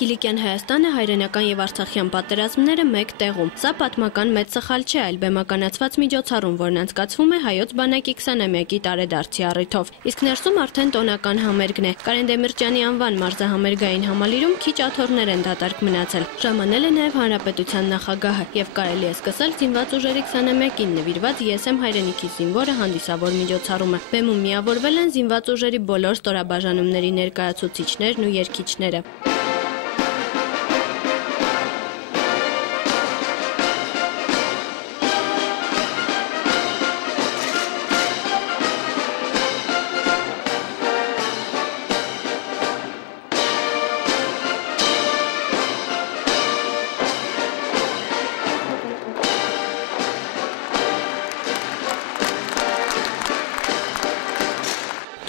Կիլիկյան Հայաստանը հայրենական եւ արցախյան պատերազմները մեկ տեղում։ Սա պատմական մեծ սխալ չէ, այլ բեմականացված միջոցառում, որն անցկացվում է հայոց բանակի 20-ամյակի տարեդարձի առիթով։ Իսկ ներսում արդեն տոնական համերգն է։ Կարեն Դեմիրճյանի անվան մարզահամերգային համալիրում քիչ աթոռներ են դատարկ մնացել։ Ժամանել է նաեւ հանրապետության նախագահը եւ կարելի է սկսել զինված ուժերի 20-ամյակին նվիրված «Ես եմ հայրենիքի զինվորը» հանդիսավոր միջոցառումը։ Բեմում միավորվել են զինված ուժերի բոլոր ստորաբաժանումների ներկայացուցիչներն ու երգիչները։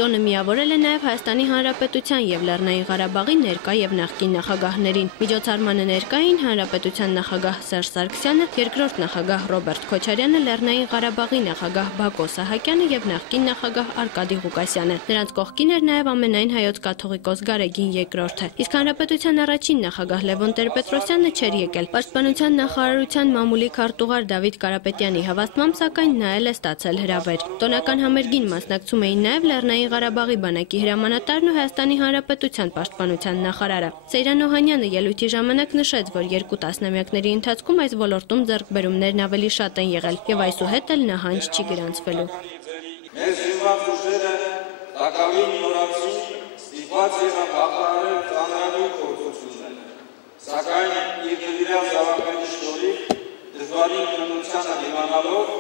Տոնը միավորել է նաև Հայաստանի Հանրապետության եւ Լեռնային Ղարաբաղի ներկա եւ նախկին նախագահներին։ Միջոցառմանը ներկային Հանրապետության նախագահ Սերժ Սարգսյանը, երկրորդ նախագահ Ռոբերտ Քոչարյանը, Լեռնային Ղարաբաղի նախագահ Բակո Սահակյանը եւ նախկին նախագահ Արկադի Ղուկասյանը։ Նրանց կողքին էր նաև ամենայն հայոց կաթողիկոս Գարեգին II-ը։ Իսկ Հանրապետության առաջին նախագահ Լևոն Տեր-Պետրոսյանը չէր եկել։ Պաշտպանության նախարարության մամուլի քարտուղար Դավիթ Կարապետյանի հավաստմամբ, սակայն նա էլ է ստացել հրավեր։ Տոնական համերգին մասնակցում էին նաև Լեռնային Ղարաբաղի բանակի հրամանատարն ու Հայաստանի Հանրապետության պաշտպանության նախարարը։ Սեյրան Օհանյանը ելույթի ժամանակ նշեց, որ 2 տասնամյակների ընթացքում այս ոլորտում ձեռքբերումներն ավելի շատ են եղել եւ այսուհետ էլ նահանջ չի գրանցվելու։ Մեր զինված ուժերը տակավին նորացին ստիպված եղան հաղթահարել ծանրագույն փորձություններ, սակայն իր նվիրյալ զավակների շնորհիվ դժվարին քննությանը դիմանալով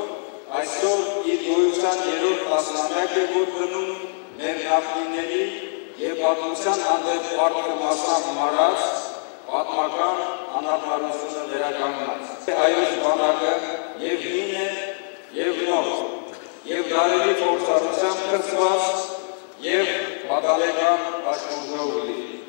այսօր իր գոյության 3-րդ տասնամյակ է որ դնում մեր նախնիների եւ պատմության հանդեպ պարտքը մասնավ մարած պատմական անարդարությունը վերականգնած։ Հայոց բանակը եւ հին է եւ նոր, եւ դարերի փորձառությամբ կրծված եւ պատալեկան աշխուժով ունի։